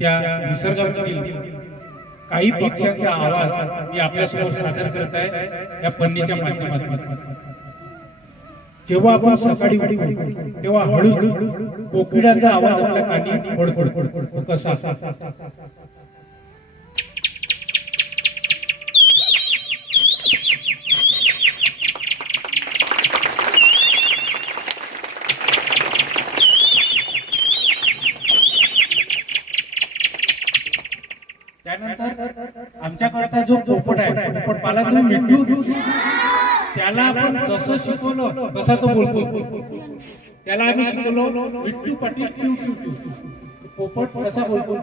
त्या निसर्गातील काही पक्ष्यांचा आवाज मी आपल्यासमोर सादर करत आहे या पन्नीच्या माध्यमातून। जेव्हा आपण सकाळी उठतो तेव्हा हळू कोकिळाचा आवाज आपल्या कानी पडतो, कसा त्यानंतर आमच्याकडचा जो पोपट आहे, पोपट पाला जो मिट्टू, त्याला आपण जसं शिकवलं तसा तो बोलतो। त्याला आम्ही शिकवलो मिट्टू पाटील ट्यू ट्यू ट्यू, पोपट कसा बोलतो।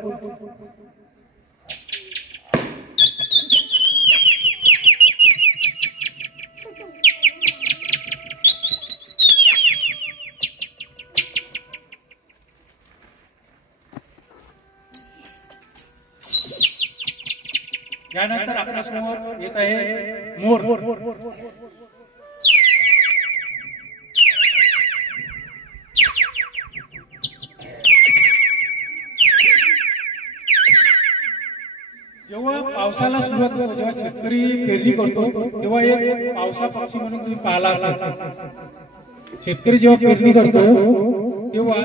यानंतर आपल्या समोर येत आहे मोर। जेव्हा पावसाला सुरुवात होतो, जेव्हा शेतकरी पेरणी करतो तेव्हा एक पावसा पक्षी म्हणून तुम्ही पाहिला असाल। शेतकरी जेव्हा पेरणी करतो तेव्हा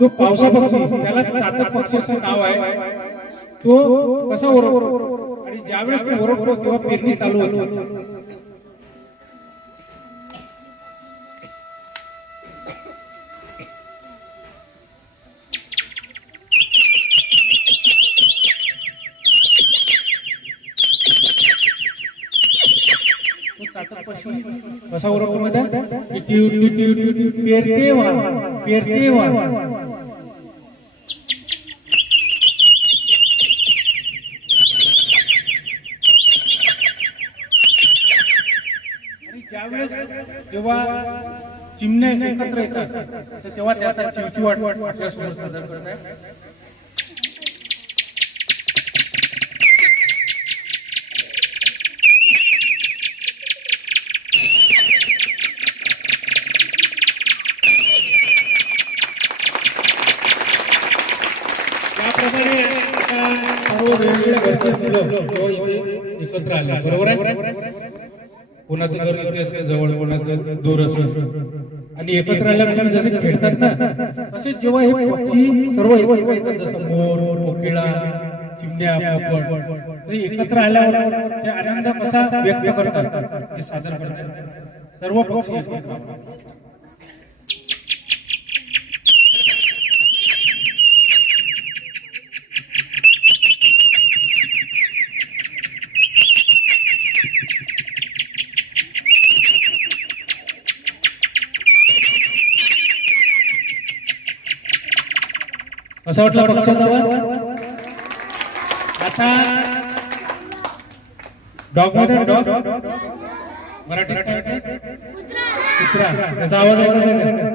तो पावसा पक्षी, त्याला चातक पक्षी असं नाव आहे, तो कसा ओरडतो आणि ज्यावेळेस तो ओरडतो तेव्हा पेरणी चालू होते। चातक पक्षी कसा ओरडतो मध्ये पेरते वा पेरते वा। ज्यावेळेस जेव्हा चिमण्या एकत्र येतात तेव्हा त्याचा चिवचिवाट आपल्यासमोर सादर करत आहे। याप्रकारे सर्व वेगवेगळ्या घरचे मुलं एकत्र आले, बरोबर आहे। कोणाचं घर इथे असेल जवळ, कोणाचं दूर असेल, आणि एकत्र आल्यानंतर जसे खेळतात ना, तसेच जेव्हा हे पक्षी सर्व एकत्र येतात, जसं मोर, कोकिळा, चिमण्या, पोपट, एकत्र आल्यावर ते आनंद कसा व्यक्त करतात ते सादर करतात सर्व पक्षी एकत्र। असा वाटला पक्षाचा आवाज। आता डॉग मध्ये डॉग, मराठीत कुत्रा, त्याचा आवाज ऐकायचा।